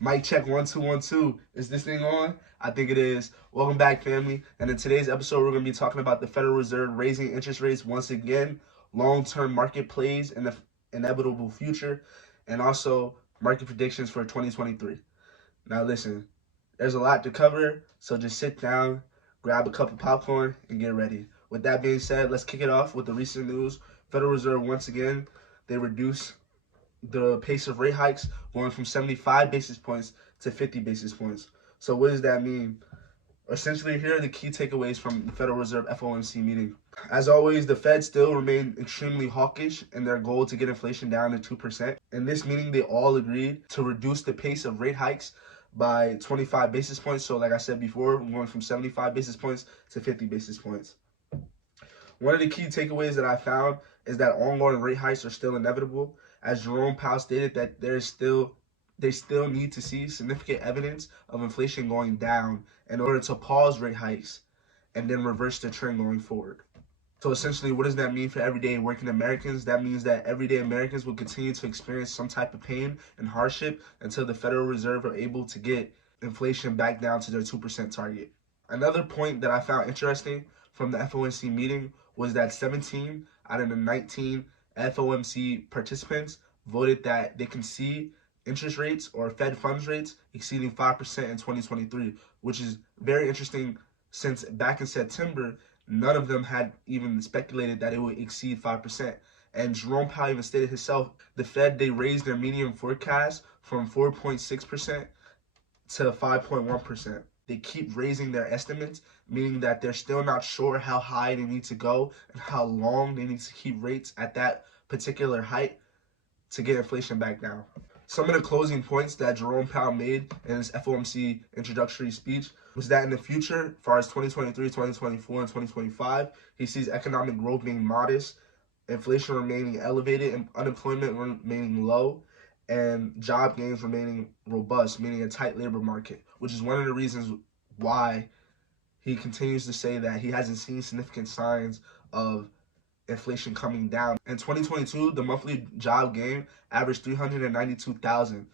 Mic check 1 2 1 2. Is this thing on? I think it is. Welcome back, family. And in today's episode, we're going to be talking about the Federal Reserve raising interest rates once again, long-term market plays in the inevitable future, and also market predictions for 2023. Now, listen, there's a lot to cover, so just sit down, grab a cup of popcorn, and get ready. With that being said, let's kick it off with the recent news. Federal Reserve once again, they reduce the pace of rate hikes, going from 75 basis points to 50 basis points. So what does that mean? Essentially, here are the key takeaways from the Federal Reserve FOMC meeting. As always, the Fed still remained extremely hawkish in their goal to get inflation down to 2%. In this meeting, they all agreed to reduce the pace of rate hikes by 25 basis points. So like I said before, we're going from 75 basis points to 50 basis points. One of the key takeaways that I found is that ongoing rate hikes are still inevitable. As Jerome Powell stated, that they still need to see significant evidence of inflation going down in order to pause rate hikes and then reverse the trend going forward. So essentially, what does that mean for everyday working Americans? That means that everyday Americans will continue to experience some type of pain and hardship until the Federal Reserve are able to get inflation back down to their 2% target. Another point that I found interesting from the FOMC meeting was that 17 out of the 19 FOMC participants voted that they can see interest rates or Fed funds rates exceeding 5% in 2023, which is very interesting since back in September, none of them had even speculated that it would exceed 5%. And Jerome Powell even stated himself, the Fed, they raised their median forecast from 4.6% to 5.1%. They keep raising their estimates, meaning that they're still not sure how high they need to go and how long they need to keep rates at that particular height to get inflation back down. Some of the closing points that Jerome Powell made in his FOMC introductory speech was that in the future, as far as 2023, 2024, and 2025, he sees economic growth being modest, inflation remaining elevated, and unemployment remaining low, and job gains remaining robust, meaning a tight labor market, which is one of the reasons why he continues to say that he hasn't seen significant signs of inflation coming down. In 2022, the monthly job gain averaged 392,000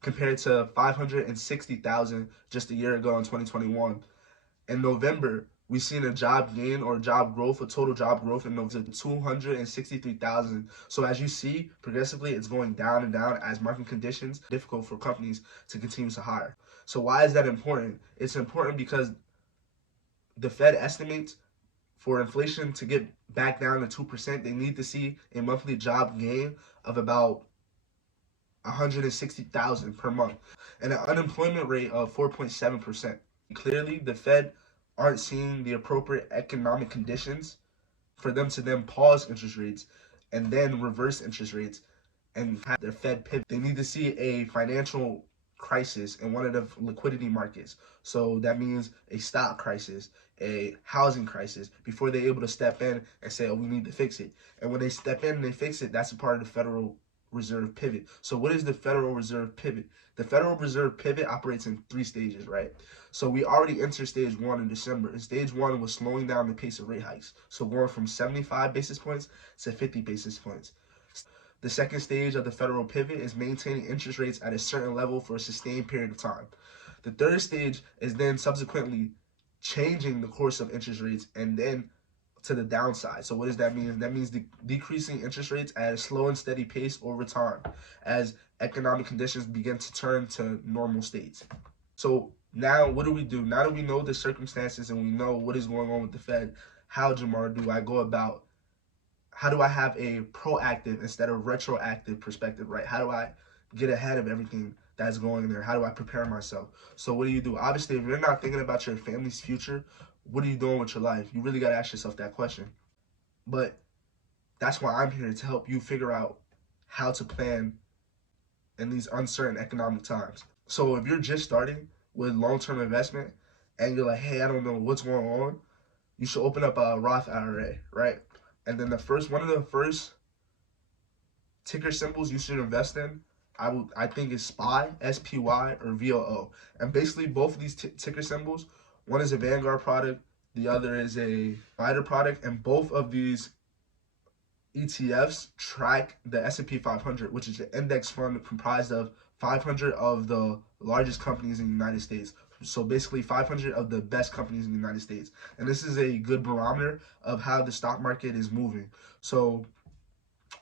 compared to 560,000 just a year ago in 2021. In November, we've seen a job gain or job growth, a total job growth in November, 263,000. So as you see, progressively it's going down and down as market conditions difficult for companies to continue to hire. So why is that important? It's important because the Fed estimates for inflation to get back down to 2%, they need to see a monthly job gain of about 160,000 per month and an unemployment rate of 4.7%. Clearly, the Fed aren't seeing the appropriate economic conditions for them to then pause interest rates and then reverse interest rates and have their Fed pivot. They need to see a financial crisis in one of the liquidity markets. So that means a stock crisis, a housing crisis, before they're able to step in and say, oh, we need to fix it. And when they step in and they fix it, that's a part of the Federal Reserve pivot. So what is the Federal Reserve pivot? The Federal Reserve pivot operates in 3 stages, right? So we already entered stage 1 in December. And stage 1 was slowing down the pace of rate hikes. So going from 75 basis points to 50 basis points. The second stage of the federal pivot is maintaining interest rates at a certain level for a sustained period of time. The third stage is then subsequently changing the course of interest rates and then to the downside. So what does that mean? That means decreasing interest rates at a slow and steady pace over time as economic conditions begin to turn to normal states. So now what do we do? Now that we know the circumstances and we know what is going on with the Fed, how, Jamar, do I go about, how do I have a proactive instead of retroactive perspective, right? How do I get ahead of everything that's going there? How do I prepare myself? So what do you do? Obviously, if you're not thinking about your family's future, what are you doing with your life? You really got to ask yourself that question. But that's why I'm here, to help you figure out how to plan in these uncertain economic times. So if you're just starting with long-term investment and you're like, hey, I don't know what's going on, you should open up a Roth IRA, right? And then one of the first ticker symbols you should invest in, I think is SPY, SPY, or VOO. And basically both of these ticker symbols, one is a Vanguard product, the other is a VIDA product, and both of these ETFs track the S&P 500, which is an index fund comprised of 500 of the largest companies in the United States. So basically 500 of the best companies in the United States. And this is a good barometer of how the stock market is moving. So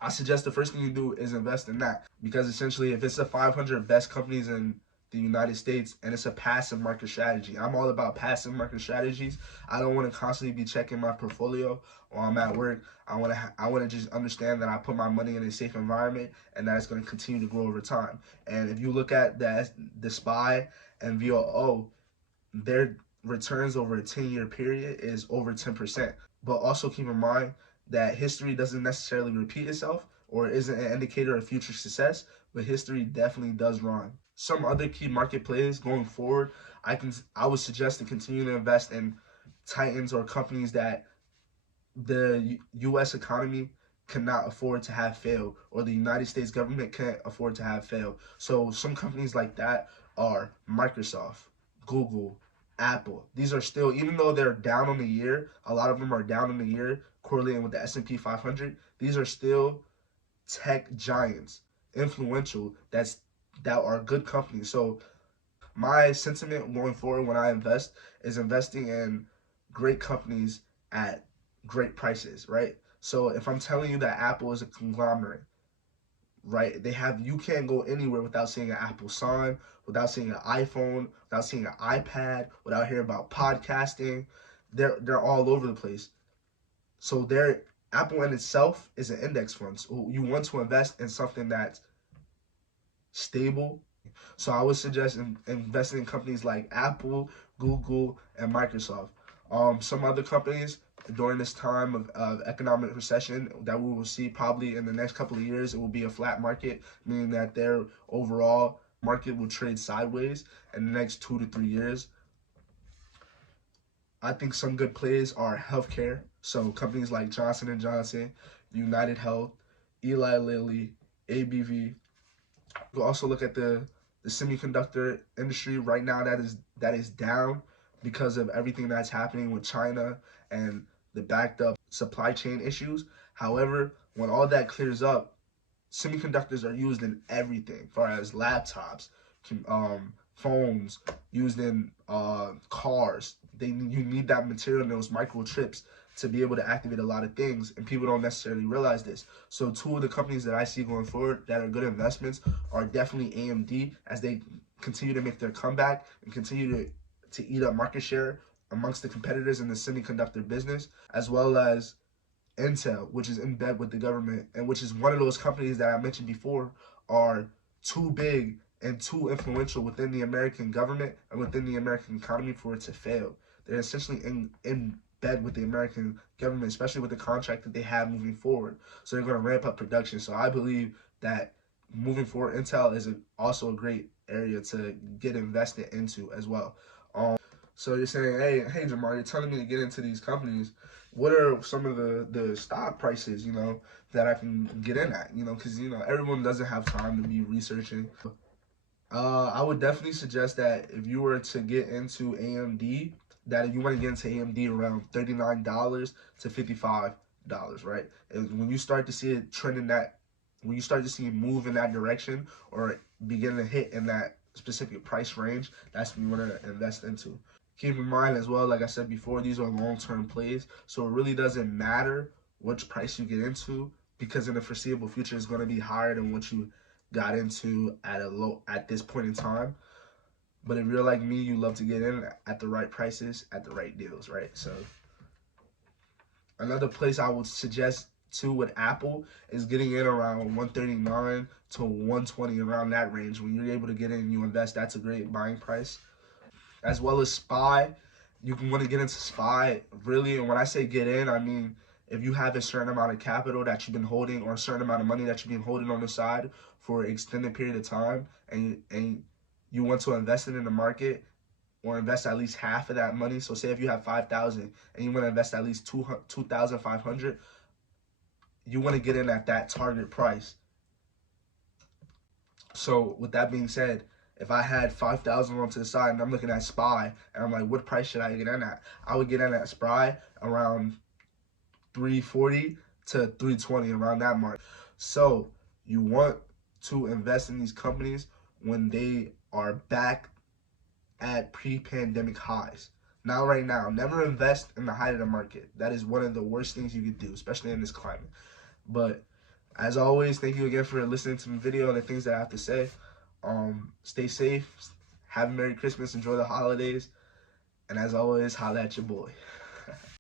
I suggest the first thing you do is invest in that, because essentially if it's the 500 best companies in the United States and it's a passive market strategy, I'm all about passive market strategies. I don't want to constantly be checking my portfolio while I'm at work. I want to just understand that I put my money in a safe environment and that it's going to continue to grow over time. And if you look at the SPY and VOO, their returns over a 10-year period is over 10%. But also keep in mind that history doesn't necessarily repeat itself or isn't an indicator of future success, but history definitely does rhyme. Some other key market plays going forward, I would suggest to continue to invest in titans or companies that the U.S. economy cannot afford to have fail, or the United States government can't afford to have fail. So some companies like that are Microsoft, Google, Apple. These are still, even though they're down on the year, a lot of them are down on the year, correlating with the S&P 500. These are still tech giants, influential, that are good companies. So my sentiment going forward when I invest is investing in great companies at great prices, right? So if I'm telling you that Apple is a conglomerate, right? You can't go anywhere without seeing an Apple sign, without seeing an iPhone, without seeing an iPad, without hearing about podcasting. They're all over the place. So Apple in itself is an index fund. So you want to invest in something that's stable. So I would suggest investing in companies like Apple, Google, and Microsoft. Some other companies during this time of economic recession that we will see probably in the next couple of years, it will be a flat market, meaning that their overall market will trade sideways in the next 2 to 3 years. I think some good plays are healthcare. So companies like Johnson & Johnson, United Health, Eli Lilly, ABV. You also look at the semiconductor industry right now, that is down because of everything that's happening with China and the backed up supply chain issues. However, when all that clears up, semiconductors are used in everything, as far as laptops, phones, used in cars. You need that material and those microchips to be able to activate a lot of things, and people don't necessarily realize this. So two of the companies that I see going forward that are good investments are definitely AMD, as they continue to make their comeback and continue to eat up market share amongst the competitors in the semiconductor business, as well as Intel, which is in bed with the government, and which is one of those companies that I mentioned before are too big and too influential within the American government and within the American economy for it to fail. They're essentially in bed with the American government, especially with the contract that they have moving forward. So they're going to ramp up production. So I believe that moving forward, Intel is also a great area to get invested into as well. So you're saying, hey, Jamar, you're telling me to get into these companies. What are some of the stock prices, that I can get in at, because, everyone doesn't have time to be researching. I would definitely suggest that if you were to get into AMD, that if you want to get into AMD around $39 to $55, right? And when you start to see it trending when you start to see it move in that direction or begin to hit in that specific price range, that's when you want to invest into. Keep in mind as well, like I said before, these are long-term plays, so it really doesn't matter which price you get into, because in the foreseeable future it's going to be higher than what you got into at this point in time. But if you're like me, you love to get in at the right prices, at the right deals, right? So another place I would suggest too with Apple is getting in around 139 to 120, around that range. When you're able to get in and you invest, that's a great buying price. As well as SPY, you can want to get into SPY really. And when I say get in, I mean if you have a certain amount of capital that you've been holding, or a certain amount of money that you've been holding on the side for an extended period of time, and you want to invest it in the market, or invest at least half of that money. So say if you have 5,000 and you want to invest at least 2,500, you want to get in at that target price. So with that being said, if I had 5,000 onto the side and I'm looking at SPY and I'm like, what price should I get in at? I would get in at SPY around 340 to 320, around that mark. So you want to invest in these companies when they are back at pre-pandemic highs. Not right now. Never invest in the height of the market. That is one of the worst things you could do, especially in this climate. But as always, thank you again for listening to the video and the things that I have to say. Stay safe. Have a Merry Christmas. Enjoy the holidays. And as always, holla at your boy.